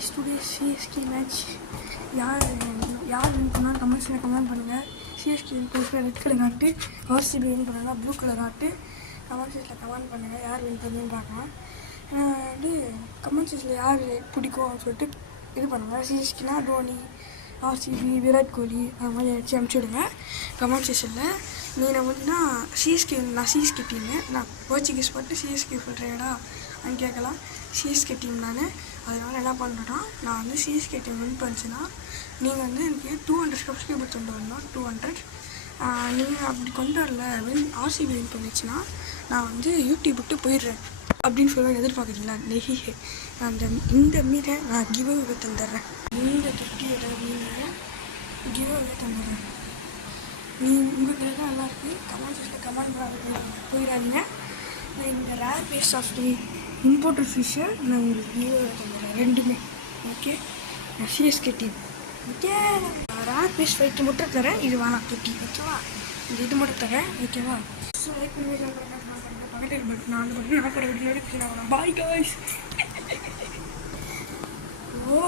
guys, today's CSK match. யார் win பண்ணால் கமெண்ட்ஸில் கமெண்ட் பண்ணுங்கள். சிஎஸ்கே போஸ்ட்டில் ரெட் கலர் ஆட்டு, RCB வின் பண்ணால் ப்ளூ கலர் ஆட்டு கமெண்ட் செக்ஷனில் கமெண்ட் பண்ணுங்கள். யார் வின் பண்ணுன்னு பார்க்கலாம். வந்து கமெண்ட் செக்ஷனில் யார் பிடிக்கும் அப்படின்னு சொல்லிட்டு இது பண்ணுங்கள். சிஎஸ்கேனா தோனி, RCB, விராட் கோலி அது மாதிரி வச்சு அனுப்பிச்சுடுங்க கமெண்ட் செக்ஷனில். நீ நான் வந்துன்னா நான் சிஎஸ்கே டீமு, நான் போர்ச்சுகீஸ் போட்டு சிஎஸ்கே சொல்கிறேடா அப்படின்னு கேட்கலாம். சிஎஸ்கே டீம் நான், அதனால் என்ன பண்ணுறேன்னா, நான் வந்து சிஎஸ்கே டீம் வின் பண்ணிச்சுன்னா நீங்கள் வந்து எனக்கு 200 சப்ஸ்கிரைபர் கொண்டு வரணும். 200 நீங்கள் அப்படி கொண்டு வரல RCB வின் பண்ணிச்சுன்னா நான் வந்து யூடியூப் விட்டு போயிடுறேன் அப்படின்னு சொல்ல எதிர்பார்க்குறீங்களா? நெஹிஹே, இந்த மீனை நான் கிவ் அவே தந்துடுறேன். இந்த தொட்டியோட மீனை கிவ் அவே தந்துடுறேன். உங்கள் பேர் தான் நல்லாயிருக்கு. கமெண்ட் செக்ஷனில் கமெண்ட் போயிடாதீங்க. நான் இந்த rare piece of the imported ஃபிஷ்ஷை நான் உங்களுக்கு கிவ் அவே தந்துடுறேன். ரெண்டுமே okay. CSK team okay. Rare piece fight மட்டும் தரேன். இது வேணாம் தொட்டி ஓகேவா? இது மட்டும் தரேன் ஓகேவா? ஸோ லைக் பண்ணி பக்கத்தில் பட் நான் வீடியோட பாய் காய்ஸ். ஓ